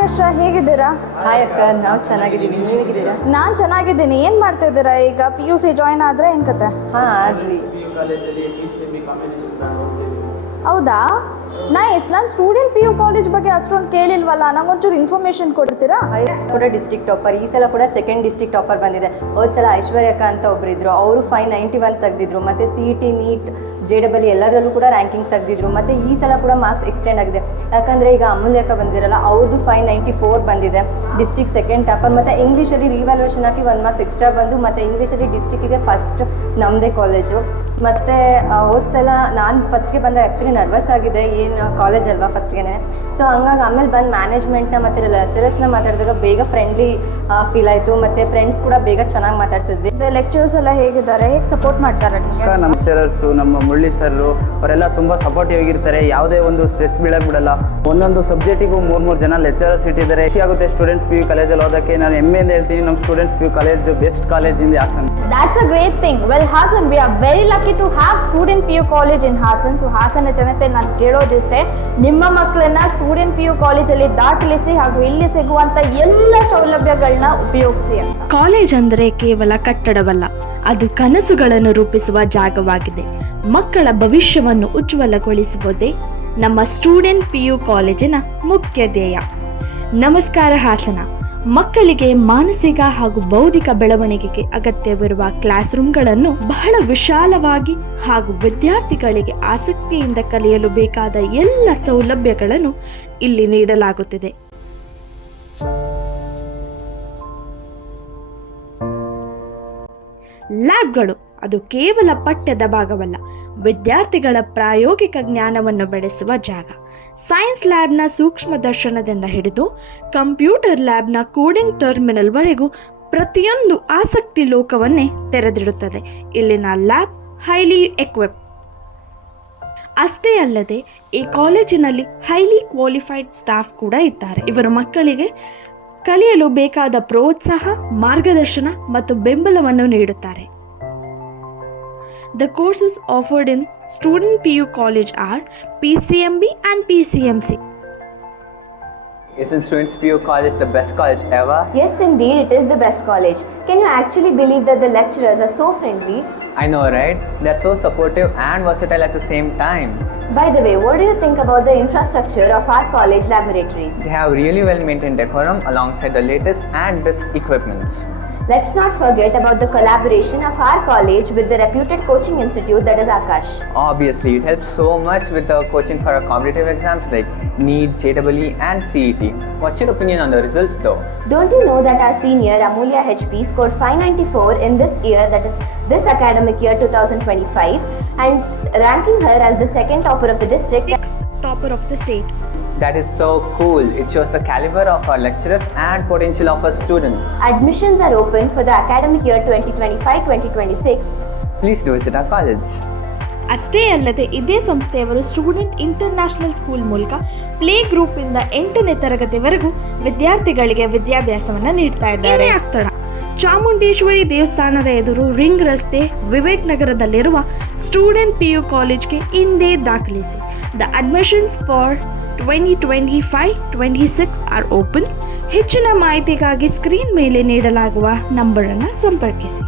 Hi ಹೇಗಿದ್ದೀರಾ? Hi ಅಕ್ಕ ನಾವು ಚೆನ್ನಾಗಿದ್ದೀವಿ ನೀವು ಹೇಗಿದ್ದೀರಾ? ನಾನು ಚೆನ್ನಾಗಿದ್ದೀನಿ. ಏನು ಮಾಡ್ತಾ ಇದ್ದೀರಾ ಈಗ? ಪಿ ಯು ಸಿ ಜಾಯ್ನ್ ಆದರೆ ಏನು ಕತೆ? ಹಾಂ ಆದ್ವಿ. ಹೌದಾ? ನೈಸ್ ನಾನು ಸ್ಟೂಡೆಂಟ್ ಪಿ ಯು ಕಾಲೇಜ್ ಬಗ್ಗೆ ಅಷ್ಟೊಂದು ಕೇಳಿಲ್ವಲ್ಲ ನಂಗೊಂಚೂರು ಇನ್ಫಾರ್ಮೇಶನ್ ಕೊಡ್ತೀರಾ? ಕೂಡ ಡಿಸ್ಟ್ರಿಕ್ಟ್ ಟಾಪರ್ ಈ ಸಲ ಕೂಡ ಸೆಕೆಂಡ್ ಡಿಸ್ಟ್ರಿಕ್ಟ್ ಟಾಪರ್ ಬಂದಿದೆ. ಹೋದ ಸಲ ಐಶ್ವರ್ಯಕ ಅಂತ ಒಬ್ಬರಿದ್ರು ಅವರು ಫೈವ್ ನೈಂಟಿ ಒನ್ ತೆಗೆದಿದ್ರು. ಮತ್ತು C E T NEET J double ಎಲ್ಲದರಲ್ಲೂ ಕೂಡ ರ್ಯಾಂಕಿಂಗ್ ತೆಗೆದಿದ್ರು. ಮತ್ತು ಈ ಸಲ ಕೂಡ ಮಾರ್ಕ್ಸ್ ಎಕ್ಸ್ಟೆಂಡ್ ಆಗಿದೆ. ಯಾಕಂದರೆ ಈಗ ಅಮೂಲ್ಯಕ ಬಂದಿರಲ್ಲ ಅವ್ರದ್ದು ಫೈವ್ ನೈಂಟಿ ಫೋರ್ ಬಂದಿದೆ. ಡಿಸ್ಟ್ರಿಕ್ಟ್ ಸೆಕೆಂಡ್ ಟಾಪರ್ ಮತ್ತು ಇಂಗ್ಲೀಷಲ್ಲಿ ರಿವ್ಯಾಲ್ಯೂಷನ್ ಹಾಕಿ ಒಂದು ಮಾರ್ಕ್ಸ್ ಎಕ್ಸ್ಟ್ರಾ ಬಂದು, ಮತ್ತು ಇಂಗ್ಲೀಷಲ್ಲಿ ಡಿಸ್ಟಿಕ್ಕಿಗೆ ಫಸ್ಟ್ ನಮ್ಮದೇ ಕಾಲೇಜು ಮತ್ತು ಹೋದ್ ಸಲ ನಾನು ಫಸ್ಟ್ಗೆ ಬಂದಾಗ ಆ್ಯಕ್ಚುಲಿ ನರ್ವಸ್ ಆಗಿದೆ ಏನು ಕಾಲೇಜ್ ಅಲ್ವಾ ಫಸ್ಟ್ಗೆ ಸೊ ಹಂಗಾಗಿ ಆಮೇಲೆ ಬಂದು ಮ್ಯಾನೇಜ್ಮೆಂಟ್ನ ಮತ್ತು ಲೆಕ್ಚರರ್ಸ್ನ ಮಾತಾಡಿದಾಗ ಬೇಗ ಫ್ರೆಂಡ್ಲಿ ಫೀಲ್ ಆಯಿತು. ಮತ್ತೆ ಫ್ರೆಂಡ್ಸ್ ಕೂಡ ಬೇಗ ಚೆನ್ನಾಗಿ ಮಾತಾಡ್ಸಿದ್ವಿ. ಲೆಕ್ಚರ್ಸ್ ಎಲ್ಲ ಹೇಗಿದ್ದಾರೆ? ಹೇಗೆ ಸಪೋರ್ಟ್ ಮಾಡ್ತಾರೆ ನಮ್ಮ ಲೆಕ್ಚರರ್ಸು ನಮ್ಮ ಮುಳ್ಳಿ ಸರ್ರು ಅವರೆಲ್ಲ ತುಂಬ ಸಪೋರ್ಟಿವ್ ಆಗಿರ್ತಾರೆ. ಯಾವುದೇ ಒಂದು ಸ್ಟ್ರೆಸ್ ಬೀಳಕ್ಕೆ ಬಿಡಲ್ಲ. ಒಂದೊಂದು ಸಬ್ಜೆಕ್ಟಿಗೂ ಮೂರು ಮೂರು ಜನ ಲೆಕ್ಚರರ್ಸ್ ಇಟ್ಟಿದ್ದಾರೆ. ಖುಷಿ ಆಗುತ್ತೆ ಸ್ಟೂಡೆಂಟ್ಸ್ ಪಿ ಯು ಕಾಲೇಜಲ್ಲಿ ಓದೋಕ್ಕೆ. ನಾನು ಹೆಮ್ಮೆಯಿಂದ ಹೇಳ್ತೀನಿ ನಮ್ಮ students P U college best college in Hassan. That's a great thing well Hassan we are very lucky to have student P U college in Hassan so Hassan ಜನತೆ ನಾನು ಕೇಳೋದಿಷ್ಟೇ, ನಿಮ್ಮ ಮಕ್ಕಳನ್ನ ಸ್ಟೂಡೆಂಟ್ ಪಿ ಯು ಕಾಲೇಜಲ್ಲಿ ದಾಖಲಿಸಿ ಹಾಗೂ ಇಲ್ಲಿ ಸಿಗುವಂತ ಎಲ್ಲ ಸೌಲಭ್ಯಗಳನ್ನ ಉಪಯೋಗಿಸಿ ಕಾಲೇಜ್ ಅಂದರೆ ಕೇವಲ ಕಟ್ಟಡವಲ್ಲ, ಅದು ಕನಸುಗಳನ್ನು ರೂಪಿಸುವ ಜಾಗವಾಗಿದೆ. ಮಕ್ಕಳ ಭವಿಷ್ಯವನ್ನು ಉಜ್ವಲಗೊಳಿಸುವುದೇ ನಮ್ಮ ಸ್ಟೂಡೆಂಟ್ ಪಿ ಯು ಕಾಲೇಜಿನ ಮುಖ್ಯ ಧ್ಯೇಯ. ನಮಸ್ಕಾರ ಹಾಸನ. ಮಕ್ಕಳಿಗೆ ಮಾನಸಿಕ ಹಾಗೂ ಬೌದ್ಧಿಕ ಬೆಳವಣಿಗೆಗೆ ಅಗತ್ಯವಿರುವ ಕ್ಲಾಸ್ ರೂಮ್ಗಳನ್ನು ಬಹಳ ವಿಶಾಲವಾಗಿ ಹಾಗೂ ವಿದ್ಯಾರ್ಥಿಗಳಿಗೆ ಆಸಕ್ತಿಯಿಂದ ಕಲಿಯಲು ಬೇಕಾದ ಎಲ್ಲ ಸೌಲಭ್ಯಗಳನ್ನು ಇಲ್ಲಿ ನೀಡಲಾಗುತ್ತಿದೆ. ಲ್ಯಾಬ್ಗಳು ಅದು ಕೇವಲ ಪಠ್ಯದ ಭಾಗವಲ್ಲ, ವಿದ್ಯಾರ್ಥಿಗಳ ಪ್ರಾಯೋಗಿಕ ಜ್ಞಾನವನ್ನು ಬೆಳೆಸುವ ಜಾಗ. ಸೈನ್ಸ್ ಲ್ಯಾಬ್ನ ಸೂಕ್ಷ್ಮ ದರ್ಶನದಿಂದ ಹಿಡಿದು ಕಂಪ್ಯೂಟರ್ ಲ್ಯಾಬ್ನ ಕೋಡಿಂಗ್ ಟರ್ಮಿನಲ್ವರೆಗೂ ಪ್ರತಿಯೊಂದು ಆಸಕ್ತಿ ಲೋಕವನ್ನೇ ತೆರೆದಿಡುತ್ತದೆ. ಇಲ್ಲಿನ ಲ್ಯಾಬ್ ಹೈಲಿ ಎಕ್ವಿಪ್ ಅಷ್ಟೇ ಅಲ್ಲದೆ ಈ ಕಾಲೇಜಿನಲ್ಲಿ ಹೈಲಿ ಕ್ವಾಲಿಫೈಡ್ ಸ್ಟಾಫ್ ಕೂಡ ಇದ್ದಾರೆ. ಇವರು ಮಕ್ಕಳಿಗೆ ಕಲಿಯಲು ಬೇಕಾದ ಪ್ರೋತ್ಸಾಹ, ಮಾರ್ಗದರ್ಶನ ಮತ್ತು ಬೆಂಬಲವನ್ನು ನೀಡುತ್ತಾರೆ. The courses offered in Student PU College are PCMB and PCMC. Isn't Students PU College the best college ever? Yes, indeed, it is the best college. Can you actually believe that the lecturers are so friendly? I know, right? They're so supportive and versatile at the same time. By the way, what do you think about the infrastructure of our college laboratories? They have really well maintained decorum alongside the latest and best equipments. Let's not forget about the collaboration of our college with the reputed coaching institute that is Akash. Obviously, it helps so much with the coaching for our competitive exams like NEET, JEE, and CET. What's your opinion on the results though? Don't you know that our senior Amulya HP scored 594 in this year that is this academic year 2025 and ranking her as the second topper of the district. Sixth topper of the state. That is so cool. It shows the caliber of our lecturers and potential of our students. Admissions are open for the academic year 2025-2026. Please do visit our college. ಅಷ್ಟೇ ಅಲ್ಲದೆ ಇದೇ ಸಂಸ್ಥೆಯವರು student international school ಮೂಲಕ play ಗ್ರೂಪಿಂದ ಎಂಟನೇ ತರಗತಿವರೆಗೂ ವಿದ್ಯಾರ್ಥಿಗಳಿಗೆ ವಿದ್ಯಾಭ್ಯಾಸವನ್ನು ನೀಡ್ತಾ ಇದ್ದಾರೆ ಆಗ್ತಡ ಚಾಮುಂಡೇಶ್ವರಿ ದೇವಸ್ಥಾನದ ಎದುರು ರಿಂಗ್ ರಸ್ತೆ ವಿವೇಕ್ ನಗರದಲ್ಲಿರುವ ಸ್ಟೂಡೆಂಟ್ ಪಿ ಯು ಕಾಲೇಜ್ಗೆ ಇಂದೇ ದಾಖಲಿಸಿ the admissions for twenty twenty five twenty six are open ಹೆಚ್ಚಿನ ಮಾಹಿತಿಗಾಗಿ ಸ್ಕ್ರೀನ್ ಮೇಲೆ ನೀಡಲಾಗುವ ನಂಬರನ್ನು ಸಂಪರ್ಕಿಸಿ.